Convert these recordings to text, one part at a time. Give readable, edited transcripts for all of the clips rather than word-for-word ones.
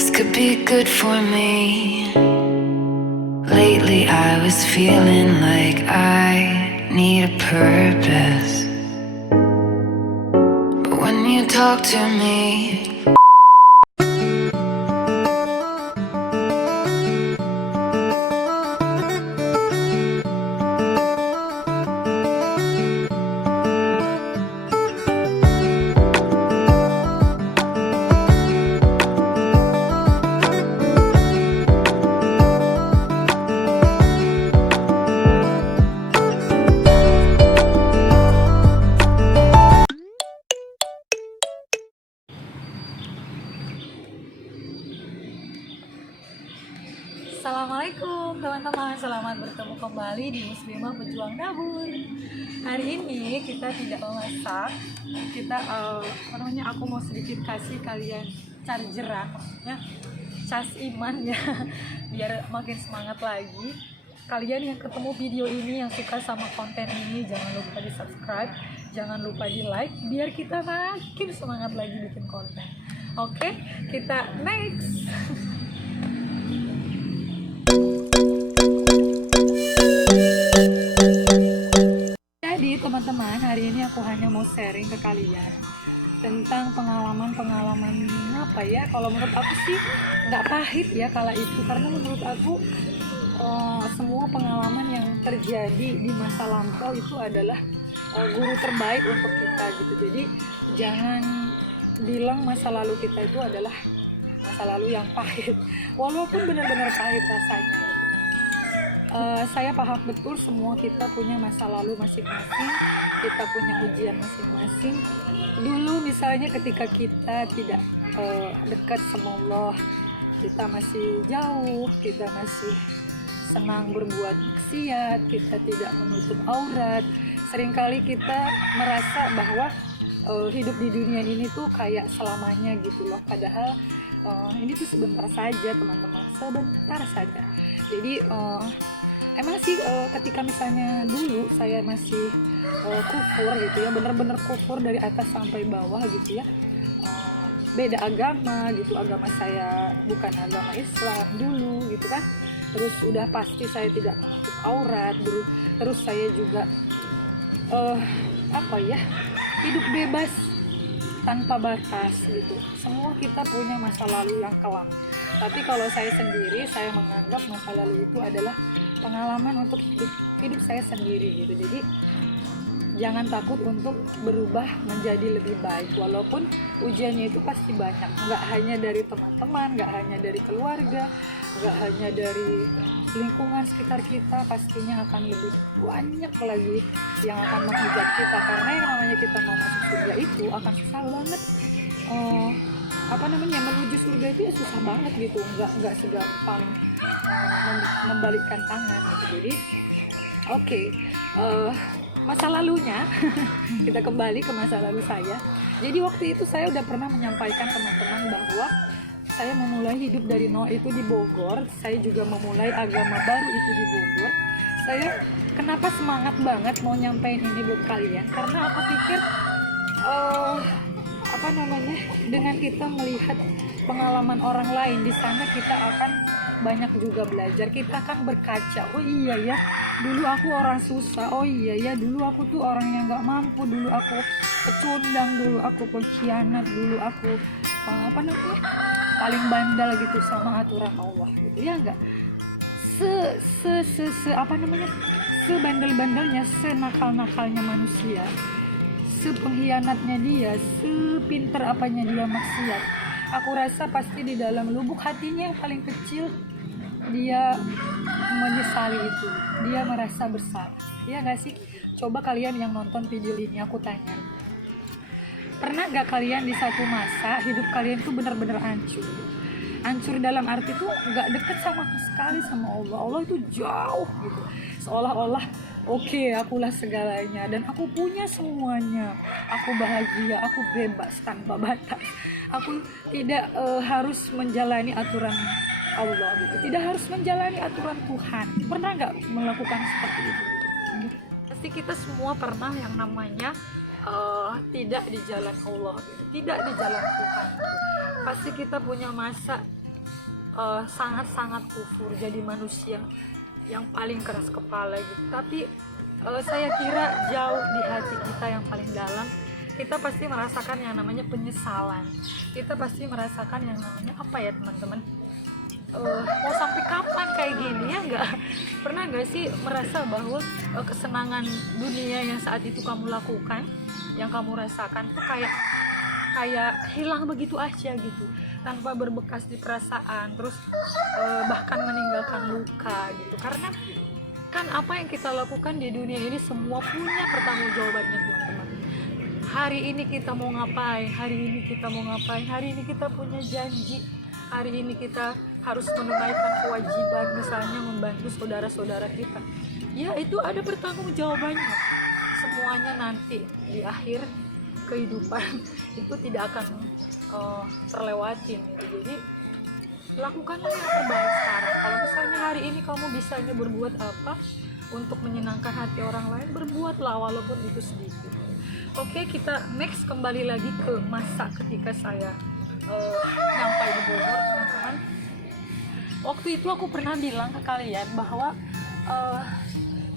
This could be good for me. Lately I was feeling like I need a purpose. But when you talk to me, Assalamualaikum teman-teman, selamat bertemu kembali di Muslimah Pejuang Dapur. Hari ini kita tidak memasak, aku mau sedikit kasih kalian chargeran, maksudnya cas iman ya, biar makin semangat lagi. Kalian yang ketemu video ini, yang suka sama konten ini, jangan lupa di subscribe, jangan lupa di like, biar kita makin semangat lagi bikin konten. Oke, kita next. Jadi teman-teman, hari ini aku hanya mau sharing ke kalian tentang pengalaman-pengalaman apa ya, kalau menurut aku sih nggak pahit ya kala itu, karena menurut aku semua pengalaman yang terjadi di masa lampau itu adalah guru terbaik untuk kita gitu. Jadi jangan bilang masa lalu kita itu adalah masa lalu yang pahit, walaupun benar-benar pahit rasanya gitu. Saya paham betul semua kita punya masa lalu masing-masing, kita punya ujian masing-masing. Dulu misalnya ketika kita tidak dekat sama Allah, kita masih jauh, kita masih senang berbuat maksiat, kita tidak menutup aurat. Seringkali kita merasa bahwa hidup di dunia ini tuh kayak selamanya gitu loh, padahal ini tuh sebentar saja teman-teman, sebentar saja. Jadi emang sih ketika misalnya dulu saya masih kufur gitu ya, bener-bener kufur dari atas sampai bawah gitu ya, beda agama gitu, agama saya bukan agama Islam dulu gitu kan, terus udah pasti saya tidak menutup aurat dulu, terus saya juga hidup bebas tanpa batas gitu. Semua kita punya masa lalu yang kelam, tapi kalau saya sendiri, saya menganggap masa lalu itu adalah pengalaman untuk hidup saya sendiri gitu. Jadi jangan takut untuk berubah menjadi lebih baik, walaupun ujiannya itu pasti banyak, nggak hanya dari teman-teman, nggak hanya dari keluarga, nggak hanya dari lingkungan sekitar kita, pastinya akan lebih banyak lagi yang akan menghujat kita, karena yang namanya kita mau masuk surga itu akan susah banget. Menuju surga itu ya susah banget gitu, nggak segampang membalikkan tangan gitu. Jadi masa lalunya kita kembali ke masa lalu saya. Jadi waktu itu saya udah pernah menyampaikan teman-teman bahwa saya memulai hidup dari nol itu di Bogor. Saya juga memulai agama baru itu di Bogor. Saya kenapa semangat banget mau nyampein ini buat kalian, karena aku pikir dengan kita melihat pengalaman orang lain di sana, kita akan banyak juga belajar. Kita akan berkaca, oh iya ya, dulu aku orang susah, oh iya ya, dulu aku tuh orang yang nggak mampu, dulu aku pecundang, dulu aku pengkhianat, dulu aku paling bandal gitu sama aturan Allah gitu ya, enggak sebandel-bandelnya, senakal-nakalnya manusia, sepengkhianatnya dia, sepinter apanya dia maksiat, aku rasa pasti di dalam lubuk hatinya yang paling kecil dia menyesali itu, dia merasa bersalah. Ya gak sih? Coba kalian yang nonton video ini, aku tanya, pernah gak kalian di satu masa hidup kalian tuh benar-benar hancur? Hancur dalam arti tuh gak deket sama sekali sama Allah. Allah itu jauh gitu, seolah-olah akulah segalanya dan aku punya semuanya, aku bahagia, aku bebas tanpa batas, aku tidak harus menjalani aturan Allah gitu, tidak harus menjalani aturan Tuhan. Pernah nggak melakukan seperti itu? Pasti kita semua pernah yang namanya tidak di jalan Allah gitu, tidak di jalan Tuhan gitu. Pasti kita punya masa sangat-sangat kufur, jadi manusia yang paling keras kepala gitu. Tapi saya kira jauh di hati kita yang paling dalam, kita pasti merasakan yang namanya penyesalan. Kita pasti merasakan yang namanya apa ya teman-teman, mau sampai kapan kayak gini ya, nggak pernah nggak sih merasa bahwa kesenangan dunia yang saat itu kamu lakukan, yang kamu rasakan tuh kayak hilang begitu aja gitu, tanpa berbekas di perasaan, terus bahkan meninggalkan luka gitu. Karena kan apa yang kita lakukan di dunia ini semua punya pertanggungjawabannya teman-teman. Hari ini kita mau ngapain, hari ini kita mau ngapain, hari ini kita punya janji, hari ini kita harus menunaikan kewajiban, misalnya membantu saudara-saudara kita, ya itu ada pertanggungjawabannya. Semuanya nanti di akhir kehidupan itu tidak akan terlewatin gitu. Jadi lakukanlah yang terbaik sekarang. Kalau misalnya hari ini kamu bisanya berbuat apa untuk menyenangkan hati orang lain, berbuatlah walaupun itu sedikit. Oke, kita next kembali lagi ke masa ketika saya nyampai di Bogor teman-teman. Waktu itu aku pernah bilang ke kalian bahwa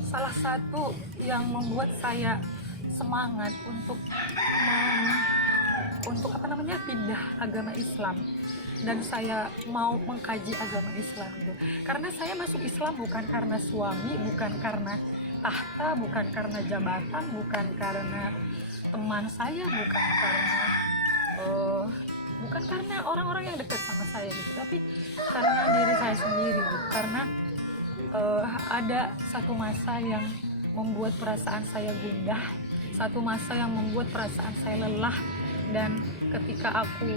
salah satu yang membuat saya semangat untuk pindah agama Islam, dan saya mau mengkaji agama Islam itu karena saya masuk Islam bukan karena suami, bukan karena tahta, bukan karena jabatan, bukan karena teman saya, bukan karena orang-orang yang dekat sama saya gitu, tapi karena diri saya sendiri gitu. Karena ada satu masa yang membuat perasaan saya gundah, satu masa yang membuat perasaan saya lelah, dan ketika aku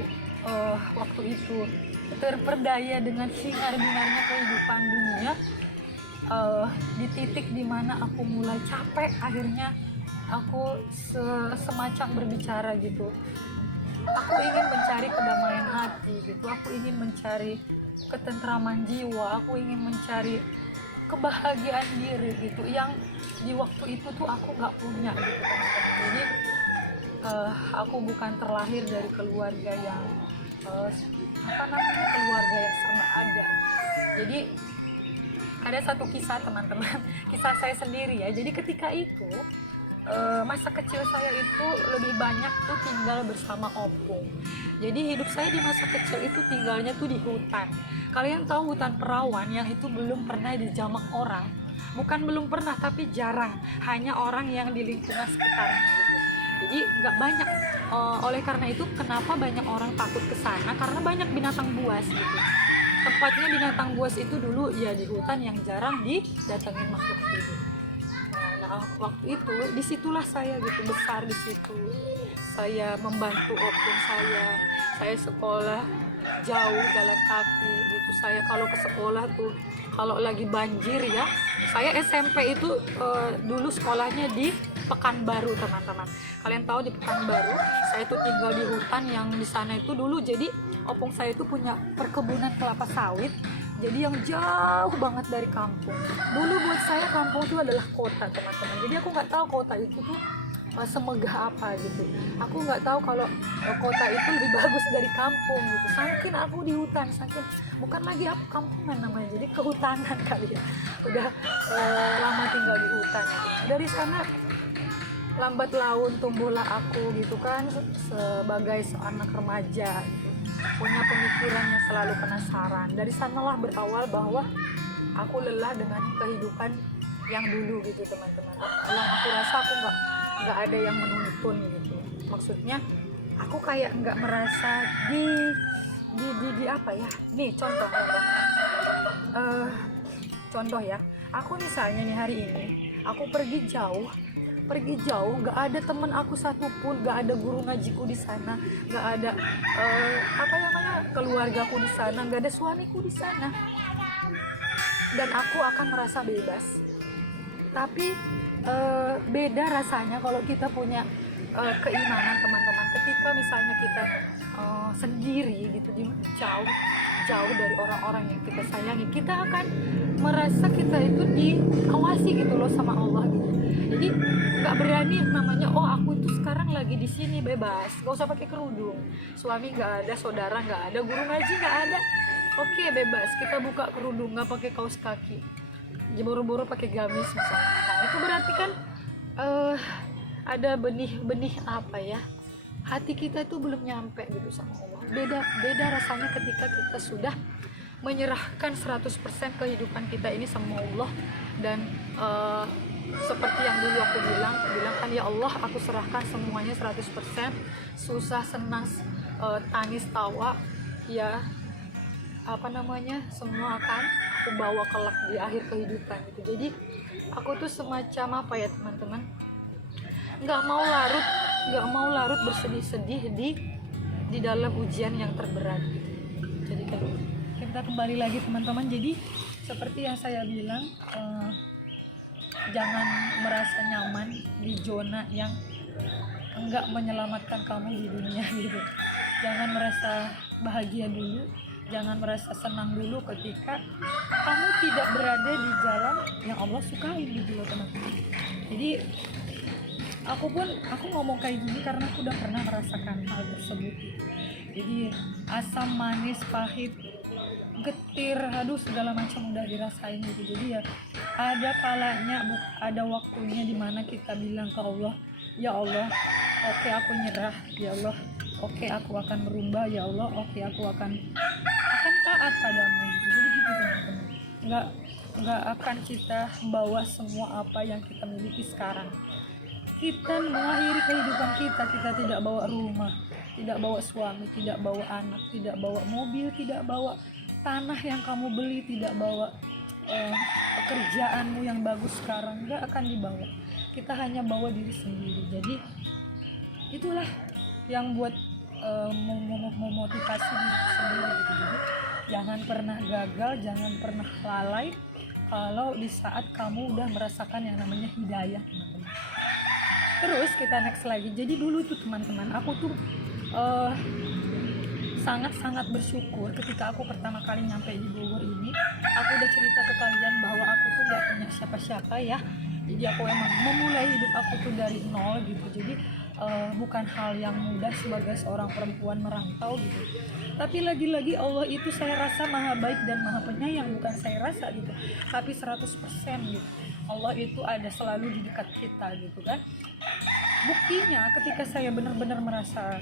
waktu itu terperdaya dengan sinar-binarnya kehidupan dunia, di titik dimana aku mulai capek, akhirnya aku semacam berbicara gitu. Aku ingin mencari kedamaian hati gitu, aku ingin mencari ketentraman jiwa, aku ingin mencari kebahagiaan diri gitu, yang di waktu itu tuh aku nggak punya gitu teman-teman. Jadi aku bukan terlahir dari keluarga yang keluarga yang serba ada. Jadi ada satu kisah teman-teman, kisah saya sendiri ya. Jadi ketika itu masa kecil saya itu lebih banyak tuh tinggal bersama opung. Jadi hidup saya di masa kecil itu tinggalnya tuh di hutan. Kalian tahu hutan Perawan yang itu belum pernah dijamak orang? Bukan belum pernah, tapi jarang. Hanya orang yang di lingkungan sekitarnya gitu. Jadi nggak banyak. Oleh karena itu kenapa banyak orang takut ke sana? Karena banyak binatang buas gitu. Tempatnya binatang buas itu dulu ya di hutan yang jarang didatengin makhluk hidup. Nah, waktu itu disitulah saya gitu besar di situ. Saya membantu opung saya sekolah jauh jalan kaki gitu. Saya kalau ke sekolah tuh kalau lagi banjir ya, saya SMP itu dulu sekolahnya di Pekanbaru teman-teman. Kalian tahu di Pekanbaru, saya itu tinggal di hutan yang di sana itu dulu. Jadi opung saya itu punya perkebunan kelapa sawit. Jadi yang jauh banget dari kampung. Dulu buat saya kampung itu adalah kota teman-teman. Jadi aku nggak tahu kota itu tuh semegah apa gitu. Aku nggak tahu kalau kota itu lebih bagus dari kampung gitu. Saking aku di hutan, saking bukan lagi aku kampungan namanya, jadi kehutanan kali ya. Udah lama tinggal di hutan gitu. Dari sana lambat laun tumbuhlah aku gitu kan, sebagai seorang remaja gitu. Punya pemikiran yang selalu penasaran. Dari sanalah berawal bahwa aku lelah dengan kehidupan yang dulu gitu teman-teman. Yang aku rasa aku nggak ada yang menuntun gitu. Maksudnya aku kayak nggak merasa di apa ya? Nih contoh ya. Aku misalnya nih hari ini aku pergi jauh, nggak ada temen aku satupun, nggak ada guru ngajiku di sana, nggak ada keluargaku di sana, nggak ada suamiku di sana, dan aku akan merasa bebas. Tapi beda rasanya kalau kita punya keimanan teman-teman. Ketika misalnya kita sendiri gitu, jauh dari orang-orang yang kita sayangi, kita akan merasa kita itu diawasi gitu loh sama Allah gitu. Jadi nggak berani namanya, oh aku itu sekarang lagi di sini bebas, nggak usah pakai kerudung, suami nggak ada, saudara nggak ada, guru ngaji nggak ada, oke, bebas kita buka kerudung nggak pakai kaos kaki, boro-boro pakai gamis misalnya. Nah itu berarti kan ada benih-benih apa ya, hati kita itu belum nyampe gitu sama Allah. Beda rasanya ketika kita sudah menyerahkan 100% kehidupan kita ini sama Allah. Dan seperti yang dulu aku bilang kan, ya Allah aku serahkan semuanya 100%, susah senang, tangis tawa, ya apa namanya, semua akan aku bawa kelak di akhir kehidupan gitu. Jadi aku tuh semacam apa ya teman-teman, nggak mau larut bersedih-sedih di dalam ujian yang terberat gitu. Jadi kan kita kembali lagi teman-teman, jadi seperti yang saya bilang, jangan merasa nyaman di zona yang enggak menyelamatkan kamu di dunia gitu. Jangan merasa bahagia dulu, jangan merasa senang dulu ketika kamu tidak berada di jalan yang Allah sukai gitu loh teman-teman. Jadi aku ngomong kayak gini karena aku udah pernah merasakan hal tersebut. Jadi asam, manis, pahit, getir, aduh segala macam udah dirasain gitu. Jadi ya ada kalanya, ada waktunya dimana kita bilang ke Allah, ya Allah, oke aku nyerah, ya Allah, oke aku akan berubah, ya Allah, oke aku akan taat padamu gitu. Jadi gitu teman-teman, nggak akan kita bawa semua apa yang kita miliki sekarang. Kita mengakhiri kehidupan kita tidak bawa rumah, tidak bawa suami, tidak bawa anak, tidak bawa mobil, tidak bawa tanah yang kamu beli, tidak bawa pekerjaanmu yang bagus sekarang, nggak akan dibawa. Kita hanya bawa diri sendiri. Jadi itulah yang buat memotivasi diri sendiri gitu. Jadi jangan pernah gagal, jangan pernah lalai kalau di saat kamu udah merasakan yang namanya hidayah teman-teman. Terus kita next lagi. Jadi dulu tuh teman-teman, aku tuh sangat-sangat bersyukur ketika aku pertama kali nyampe di Bogor ini. Aku udah cerita ke kalian bahwa aku tuh gak punya siapa-siapa ya. Jadi aku emang memulai hidup aku tuh dari nol gitu. Jadi bukan hal yang mudah sebagai seorang perempuan merantau gitu. Tapi lagi-lagi Allah itu saya rasa maha baik dan maha penyayang. Bukan saya rasa gitu, tapi 100% gitu. Allah itu ada selalu di dekat kita gitu kan. Buktinya ketika saya benar-benar merasa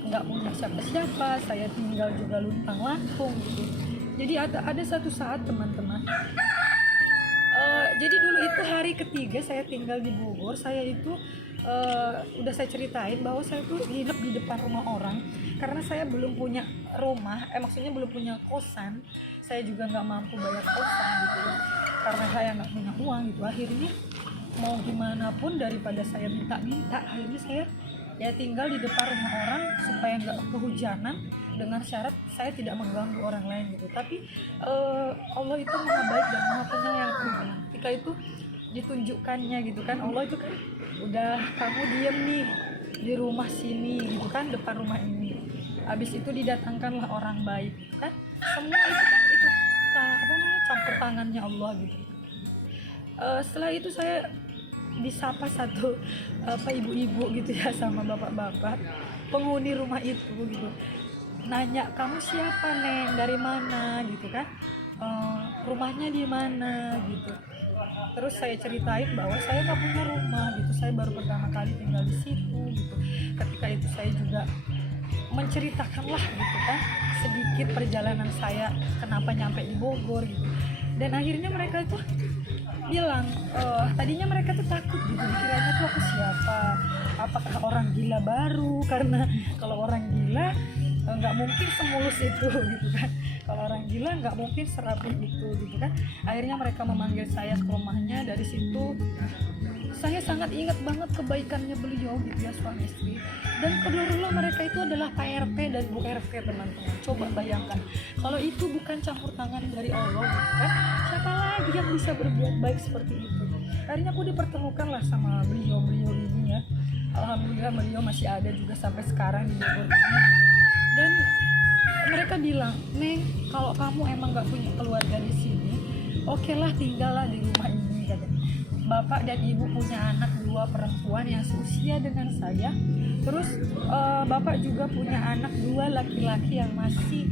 nggak punya siapa-siapa, saya tinggal juga luntang-lantung gitu. Jadi ada satu saat teman-teman, jadi dulu itu hari ketiga saya tinggal di Bogor, saya itu udah saya ceritain bahwa saya tuh hidup di depan rumah orang karena saya belum punya rumah, maksudnya belum punya kosan. Saya juga nggak mampu bayar kosan gitu karena saya nggak punya uang gitu. Akhirnya mau gimana pun daripada saya minta-minta, akhirnya saya ya tinggal di depan rumah orang supaya nggak kehujanan, dengan syarat saya tidak mengganggu orang lain gitu. Tapi Allah itu maha baik dan maha penyayang. Ketika itu ditunjukkannya gitu kan, Allah itu kan udah, kamu diem nih di rumah sini gitu kan, depan rumah ini. Habis itu didatangkanlah orang baik gitu kan. Semua itu kan ikut campur tangannya Allah gitu. Setelah itu saya disapa satu ibu-ibu gitu ya sama bapak-bapak penghuni rumah itu gitu, nanya, kamu siapa Neng, dari mana gitu kan, rumahnya di mana gitu. Terus saya ceritain bahwa saya nggak punya rumah gitu, saya baru pertama kali tinggal di situ gitu. Ketika itu saya juga menceritakanlah gitu kan sedikit perjalanan saya kenapa nyampe di Bogor gitu. Dan akhirnya mereka itu bilang, tadinya mereka tuh takut gitu, dikiranya tuh aku siapa, apakah orang gila baru, karena kalau orang gila nggak mungkin semulus itu gitu kan, kalau orang gila nggak mungkin serapi itu gitu kan. Akhirnya mereka memanggil saya ke rumahnya. Dari situ saya sangat ingat banget kebaikannya beliau gitu ya, suami istri. Dan kedua mereka itu adalah Pak RT dan Bu RT teman-teman. Coba bayangkan kalau itu bukan campur tangan dari Allah gitu kan, siapa lagi yang bisa berbuat baik seperti itu. Akhirnya aku dipertemukan lah sama beliau ini ya. Alhamdulillah beliau masih ada juga sampai sekarang di Bogor ini gitu. Dan mereka bilang, Neng, kalau kamu emang gak punya keluarga di sini, oke lah tinggallah di rumah ini katanya. Bapak dan ibu punya anak 2 perempuan yang seusia dengan saya. Terus bapak juga punya anak 2 laki-laki yang masih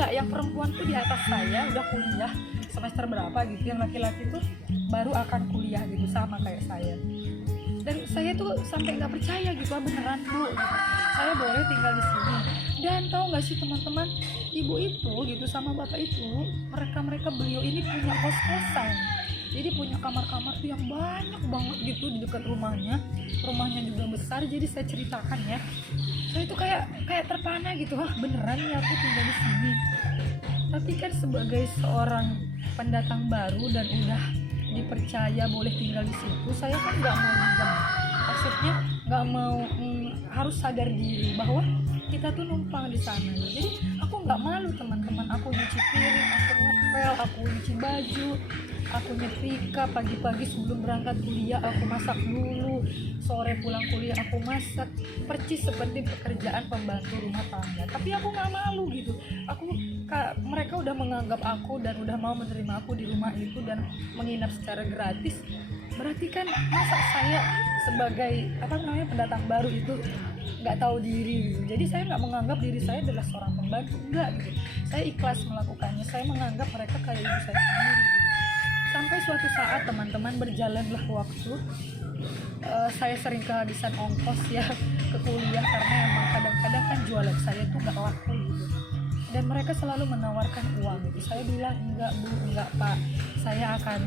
enggak, yang perempuan tuh di atas saya udah kuliah semester berapa gitu, yang laki-laki tuh baru akan kuliah gitu, sama kayak saya. Dan saya tuh sampai nggak percaya gitu, beneran Bu gitu, saya boleh tinggal di sini. Dan tahu nggak sih teman-teman, ibu itu gitu sama bapak itu, mereka beliau ini punya kos-kosan, jadi punya kamar-kamar tuh yang banyak banget gitu di dekat rumahnya juga besar. Jadi saya ceritakan ya, saya itu kayak terpana gitu, beneran ya aku tinggal di sini. Tapi kan sebagai seorang pendatang baru dan udah dipercaya boleh tinggal di situ, saya kan nggak mau diam, maksudnya nggak mau harus sadar diri bahwa kita tuh numpang di sana. Jadi aku nggak malu teman-teman, aku nyuci piring, aku ngepel, aku nyuci baju, aku nyetrika pagi-pagi sebelum berangkat kuliah, aku masak dulu, sore pulang kuliah aku masak, percis seperti pekerjaan pembantu rumah tangga. Tapi aku nggak malu gitu, mereka udah menganggap aku dan udah mau menerima aku di rumah itu dan menginap secara gratis. Berarti kan masa saya sebagai pendatang baru itu nggak tahu diri gitu. Jadi saya nggak menganggap diri saya adalah seorang pembantu, enggak gitu. Saya ikhlas melakukannya, saya menganggap mereka kayak ibu saya sendiri gitu. Sampai suatu saat teman-teman, berjalanlah waktu, saya sering kehabisan ongkos ya ke kuliah, karena emang kadang-kadang kan jualan saya tuh nggak laku gitu. Dan mereka selalu menawarkan uang gitu. Saya bilang enggak Bu, enggak Pak, saya akan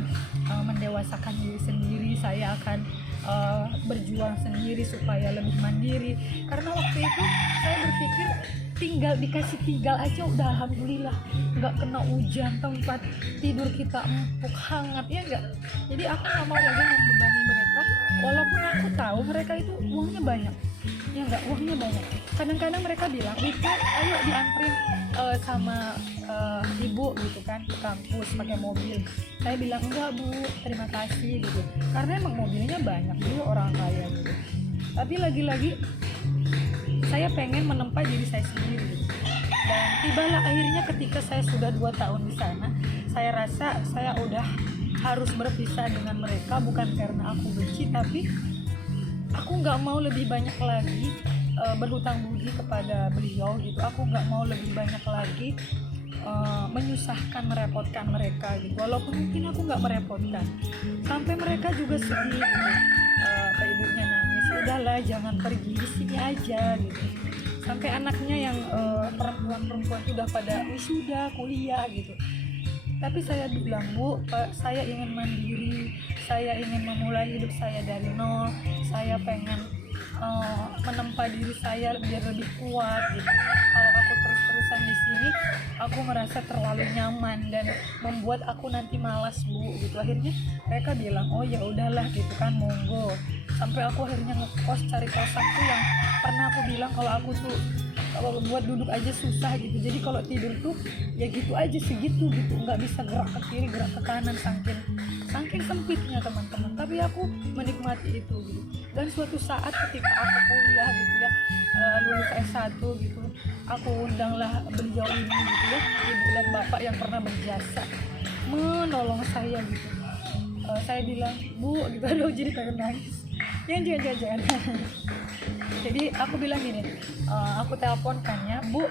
mendewasakan diri sendiri, saya akan berjuang sendiri supaya lebih mandiri. Karena waktu itu saya berpikir dikasih tinggal aja udah alhamdulillah, nggak kena hujan, tempat tidur kita empuk hangat ya enggak. Jadi aku nggak mau lagi membebani mereka, walaupun aku tahu mereka itu uangnya banyak ya enggak, uangnya banyak. Kadang-kadang mereka bilang, Wika ayo diantrin sama ibu gitu kan ke kampus pakai mobil. Saya bilang enggak Bu, terima kasih gitu, karena emang mobilnya banyak, dia orang kaya gitu. Tapi lagi-lagi saya pengen menempa diri saya sendiri gitu. Dan tibalah akhirnya ketika saya sudah 2 tahun di sana, saya rasa saya udah harus berpisah dengan mereka, bukan karena aku benci, tapi aku nggak mau lebih banyak lagi berhutang budi kepada beliau gitu. Aku nggak mau lebih banyak lagi menyusahkan, merepotkan mereka gitu. Walaupun mungkin aku nggak merepotkan, sampai mereka juga sedih gitu. Kayak ibunya nangis, udahlah jangan pergi, di sini aja gitu. Sampai anaknya yang perempuan itu udah pada wisuda kuliah gitu. Tapi saya bilang, Bu, saya ingin mandiri, saya ingin memulai hidup saya dari nol, saya pengen menempa diri saya biar lebih kuat gitu. Kalau aku terus-terusan di sini, aku merasa terlalu nyaman dan membuat aku nanti malas Bu gitu. Akhirnya mereka bilang, oh ya udahlah gitu kan, monggo. Sampai aku akhirnya ngekos, cari kosan tuh yang pernah aku bilang kalau aku tuh buat duduk aja susah gitu. Jadi kalau tidur tuh ya gitu aja segitu gitu, nggak bisa gerak ke kiri gerak ke kanan, saking sempitnya teman-teman. Tapi aku menikmati itu gitu. Dan suatu saat ketika aku kuliah gitu ya, lulus S1 gitu, aku undanglah beliau ini gitu ya, ibu dan bapak yang pernah berjasa menolong saya gitu. Saya bilang, Bu gitu, aduh jadi pengen nangis. Jangan. Jadi aku bilang gini, aku teleponkan ya, Bu,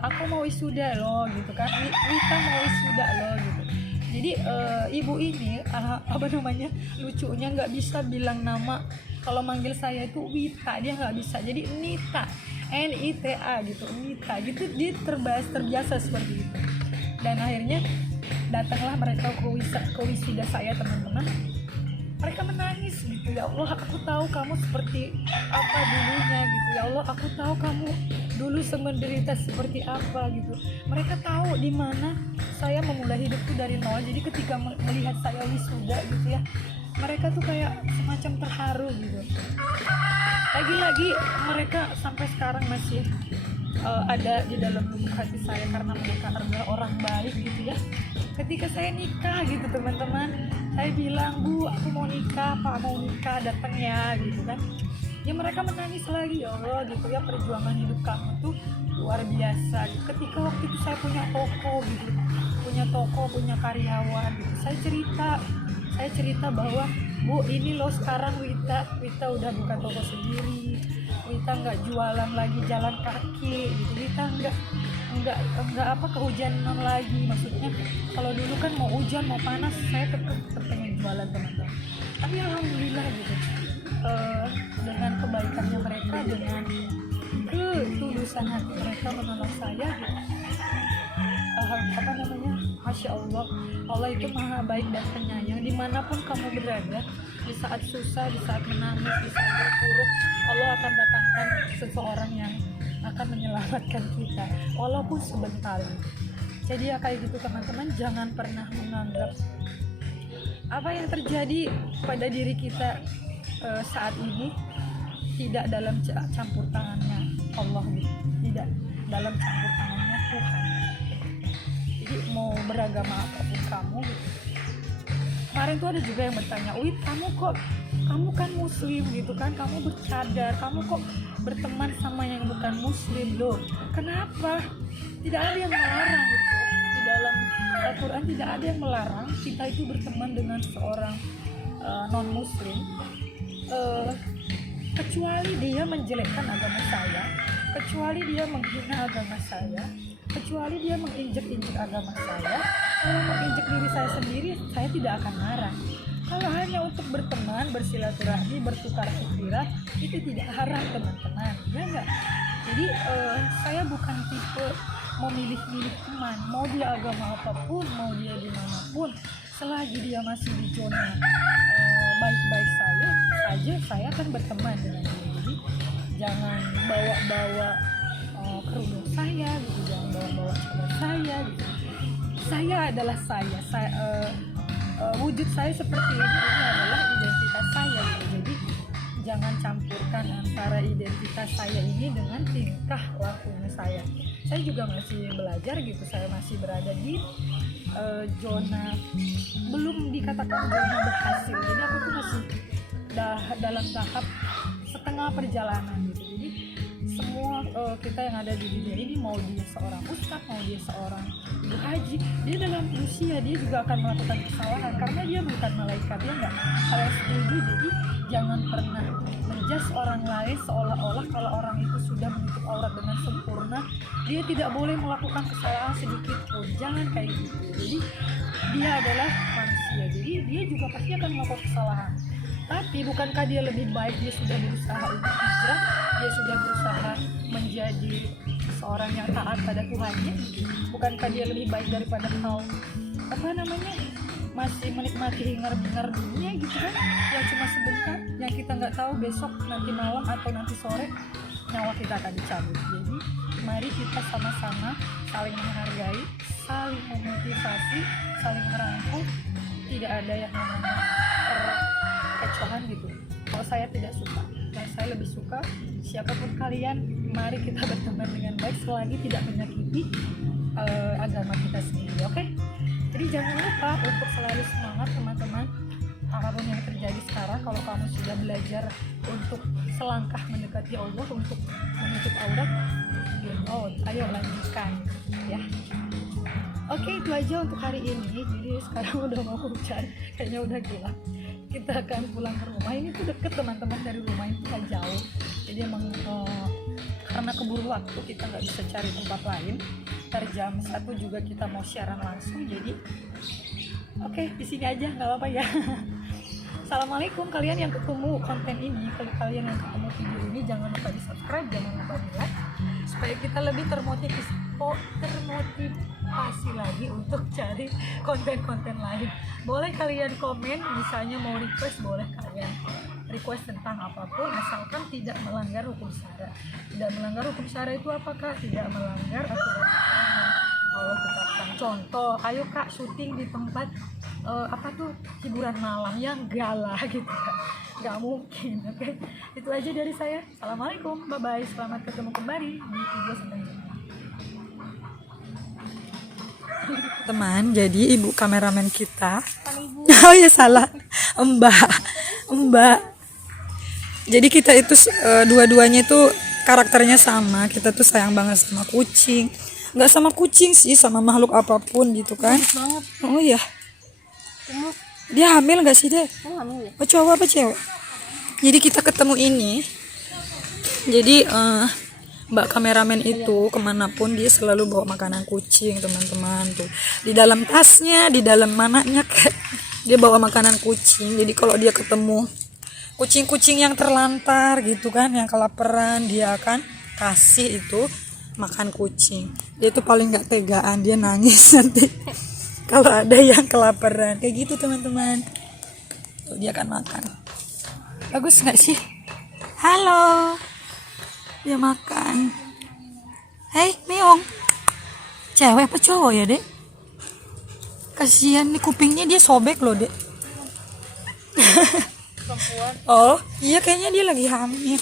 aku mau wisuda loh gitu kan, Wita mau wisuda loh gitu. Jadi ibu ini lucunya nggak bisa bilang nama. Kalau manggil saya itu Wita, dia nggak bisa, jadi Nita, Nita gitu, Nita gitu. Dia terbiasa seperti itu. Dan akhirnya datanglah mereka ke wisuda saya teman-teman. Mereka menangis gitu, ya Allah aku tahu kamu seperti apa dulunya gitu, ya Allah aku tahu kamu dulu menderita seperti apa gitu. Mereka tahu di mana saya memulai hidupku dari nol. Jadi ketika melihat saya wisuda gitu ya, mereka tuh kayak semacam terharu gitu. Lagi-lagi mereka sampai sekarang masih ada di dalam lubuk hati saya, karena mereka adalah orang baik gitu ya. Ketika saya nikah gitu teman-teman, saya bilang, Bu aku mau nikah, Pak mau nikah, datang ya gitu kan. Ya mereka menangis lagi, ya Allah gitu ya, perjuangan hidup kamu tuh luar biasa. Ketika waktu itu saya punya toko, punya karyawan gitu, saya cerita bahwa, Bu ini loh sekarang Wita udah buka toko sendiri, Wita nggak jualan lagi jalan kaki gitu, Wita nggak enggak apa kehujanan lagi. Maksudnya kalau dulu kan mau hujan mau panas saya tetap pengen jualan teman-teman, tapi alhamdulillah gitu, dengan kebaikannya mereka, dengan ketulusan hati mereka menolong saya gitu. Apa namanya, Masya Allah, Allah itu maha baik dan penyayang. Dimanapun kamu berada, di saat susah, di saat menangis, di saat terpuruk, Allah akan datangkan seseorang yang akan menyelamatkan kita walaupun sebentar. Jadi ya kayak gitu teman-teman, jangan pernah menganggap apa yang terjadi pada diri kita saat ini tidak dalam campur tangannya Allah gitu, tidak dalam campur tangannya Tuhan. Jadi mau beragama apapun kamu gitu. Kemarin tuh ada juga yang bertanya, Wih, kamu kan muslim gitu kan, kamu bercadar, kamu kok berteman sama yang bukan muslim loh, kenapa? Tidak ada yang melarang gitu. Di dalam Al-Quran tidak ada yang melarang kita itu berteman dengan seorang non muslim, kecuali dia menjelekkan agama saya, kecuali dia menghina agama saya, kecuali dia menginjek-injek agama saya. Kalau menginjek diri saya sendiri, saya tidak akan marah. Kalau hanya untuk berteman, bersilaturahmi, bertukar pikiran, itu tidak haram teman-teman, ya enggak? Jadi saya bukan tipe memilih-milih teman, mau dia agama apapun, mau dia dimanapun, selagi dia masih di zona baik-baik saya akan berteman dengan dia. Jadi jangan bawa-bawa kerudung saya gitu, jangan bawa-bawa cadar saya gitu. Saya adalah saya, wujud saya seperti ini adalah identitas saya gitu. Jadi jangan campurkan antara identitas saya ini dengan tingkah lakunya saya. Saya juga masih belajar gitu, saya masih berada di zona, belum dikatakan zona berhasil. Jadi aku tuh masih dalam tahap setengah perjalanan gitu. Jadi semua kita yang ada di dunia ini, mau dia seorang ustadz, mau dia seorang ibu haji, dia dalam usia dia juga akan melakukan kesalahan karena dia bukan malaikat, dia nggak. Saya setuju. Jadi jangan pernah menjudge orang lain seolah-olah kalau orang itu sudah menutup aurat dengan sempurna, dia tidak boleh melakukan kesalahan sedikit pun. Jangan kayak gitu. Jadi dia adalah manusia, jadi dia juga pasti akan melakukan kesalahan. Tapi bukankah dia lebih baik, dia sudah berusaha untuk hijrah, dia sudah berusaha menjadi seorang yang taat pada Tuhannya? Bukankah dia lebih baik daripada kau masih menikmati hingar-bingar dunia gitu kan, yang cuma sebentar, yang kita nggak tahu besok, nanti malam atau nanti sore nyawa kita akan dicabut. Jadi mari kita sama-sama saling menghargai, saling memotivasi, saling merangkul. Tidak ada yang namanya perpecahan gitu. Kalau saya tidak suka, dan saya lebih suka siapapun kalian, mari kita berteman dengan baik selagi tidak menyakiti agama kita sendiri. Oke? Jadi jangan lupa untuk selalu semangat teman-teman. Apapun yang terjadi sekarang, kalau kamu sudah belajar untuk selangkah mendekati Allah, untuk menutup aurat, ayo lanjutkan ya. Oke, itu aja untuk hari ini. Jadi sekarang udah mau hujan, kayaknya udah gelap. Kita akan pulang ke rumah. Ini tuh deket teman-teman, dari rumah itu kan jauh. Jadi emang karena keburu waktu kita nggak bisa cari tempat lain. Ntar jam 1 juga kita mau siaran langsung. Jadi oke, di sini aja, nggak apa-apa ya. Assalamualaikum kalian yang ketemu konten ini, kalian yang ketemu video ini, jangan lupa di subscribe, jangan lupa di like, supaya kita lebih termotivasi lagi untuk cari konten-konten lain. Boleh kalian komen, misalnya mau request, boleh kalian request tentang apapun, asalkan tidak melanggar hukum syara. Tidak melanggar hukum syara itu apakah? Tidak melanggar aturan Allah tetapkan. Contoh, ayo kak syuting di tempat hiburan malam, yang galah gitu kan, nggak mungkin. Oke, itu aja dari saya. Assalamualaikum, bye bye, selamat ketemu kembali di video selanjutnya. Teman, jadi ibu kameramen kita, oh ya salah, mbak. Jadi kita itu dua-duanya itu karakternya sama. Kita tuh sayang banget sama kucing. Nggak sama kucing sih, sama makhluk apapun gitu kan. Oh iya. Dia hamil nggak sih deh? Oh, cowok apa cewek? Jadi kita ketemu ini. Jadi Mbak kameramen itu kemanapun dia selalu bawa makanan kucing teman-teman tuh, di dalam tasnya, di dalam mananya kayak dia bawa makanan kucing. Jadi kalau dia ketemu kucing-kucing yang terlantar gitu kan, yang kelaparan, dia akan kasih itu makan kucing. Dia tuh paling nggak tegaan, dia nangis nanti kalau ada yang kelaparan kayak gitu teman-teman. Tuh, dia akan makan. Bagus nggak sih? Halo, dia makan. Hei Meong, cewek apa cowok ya dek? Kasihan nih kupingnya dia sobek loh dek. Oh iya, kayaknya dia lagi hamil.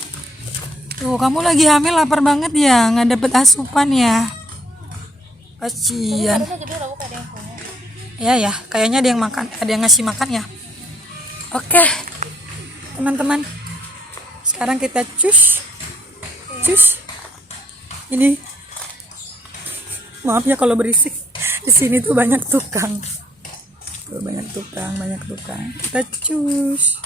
Tuh, kamu lagi hamil, lapar banget ya, nggak dapet asupan ya. Kasihan. Ya, kayaknya ada yang makan, ada yang ngasih makan ya. Oke, teman-teman. Sekarang kita cus. Ini, maaf ya kalau berisik. Di sini tuh banyak tukang. Tuh, banyak tukang. Kita cus.